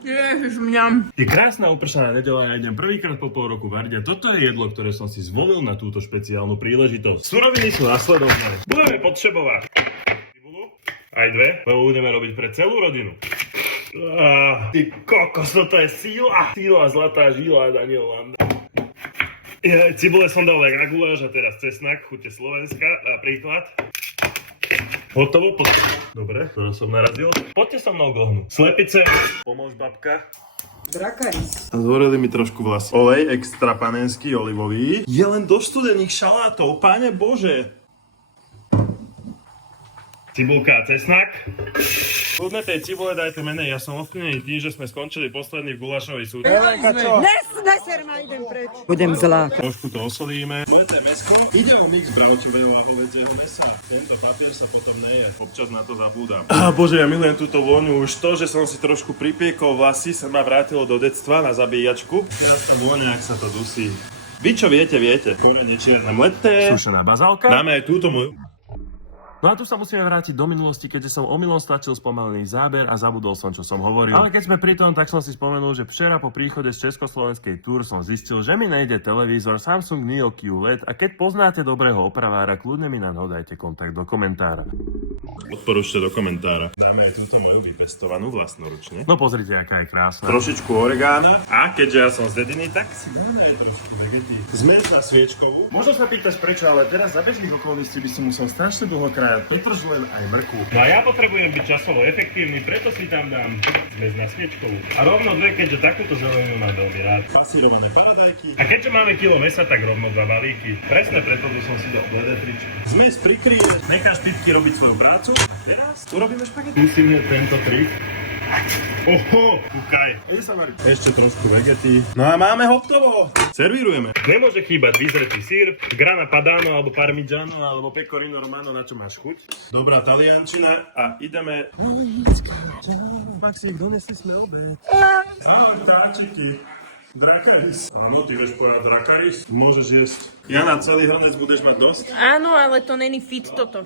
Ježišmňam. Je krásna upršaná nedeľa, ja idem prvýkrát po pol roku variť a toto je jedlo, ktoré som si zvolil na túto špeciálnu príležitosť. Suroviny sú nasledovné. Budeme potrebovať cibulu, aj dve, lebo budeme robiť pre celú rodinu. Ty kokos, toto je síla. Síla, zlatá žila, Daniel Landa. Cibule som dal aj na guláš a teraz cesnak, chute Slovenska, napríklad. Hotovo, dobre, to som narazil. Poďte so mnou k ohnu. Slepice, pomôž babka. Drakaris. Zhoreli mi trošku vlasy. Olej extra panenský, olivový. Je len do studených šalátov, páne Bože. Cibulka a cesnak. Kľudne tej cibule dajte menej, ja som ovplyvnený tým, že sme skončili posledný v gulášovej súťaži. Neser ma, idem preč. Budem zlá. Trošku to osolíme. Mojeté mäsko. Ide o mix bravčového a hovedzieho mesa. Tento papier sa potom neje. Občas na to zabúdam. Bože, ja milujem túto vôňu. Už to, že som si trošku pripiekol vlasy, sa ma vrátilo do detstva na zabíjačku. Teraz to vôňa, ak sa to dusí. Vy čo viete, viete. Korene čierne mleté. Sušená bazálka. Dáme aj túto moju. No a tu sa musíme vrátiť do minulosti, keďže som omylom stlačil spomalený záber a zabudol som, čo som hovoril. Ale keď sme pri tom, tak som si spomenul, že včera po príchode z československej túr som zistil, že mi nejde televízor Samsung Neo QLED a keď poznáte dobrého opravára, kľudne mi naň dajte kontakt do komentára. Odporúčte do komentára. Dáme aj túto moju vypestovanú vlastnoručne. No pozrite, aká je krásna. Trošičku oregána a keďže ja som z dediny, tak si dáme aj trošku vegety. Zmes na sviečkovú. Možno sa pýtaš prečo, ale teraz za bežných okolností by som musel strašne dlho petržlen aj mrkvu. No a ja potrebujem byť časovo efektívny, preto si tam dám zmes na sviečkovú. A rovno dve, keďže takúto zeleninu mám veľmi rád. Pasírované paradajky. A keďže máme kilo mesa, tak rovno 2 balíky. Presne preto som si dal bledé tričko. Zmes prikryje, necháš pipky robiť svoju prácu. A teraz urobíme špagety. Musíme tento trik. Oho, kúkaj. Ešte trošku vegety. No a máme hotovo. Servírujeme. Nemôže chýbať vyzretý sír, grana padano, alebo parmigiano, alebo pecorino romano, na čo máš chuť. Dobrá taliančina a ideme. Maxík, donesi sme obed. Ahoj, kráčiky. Drakaris. Áno, ty vieš povedať drakaris? Môžeš jesť. Jana, celý hrnec budeš mať dosť? Áno, ale to není fit toto.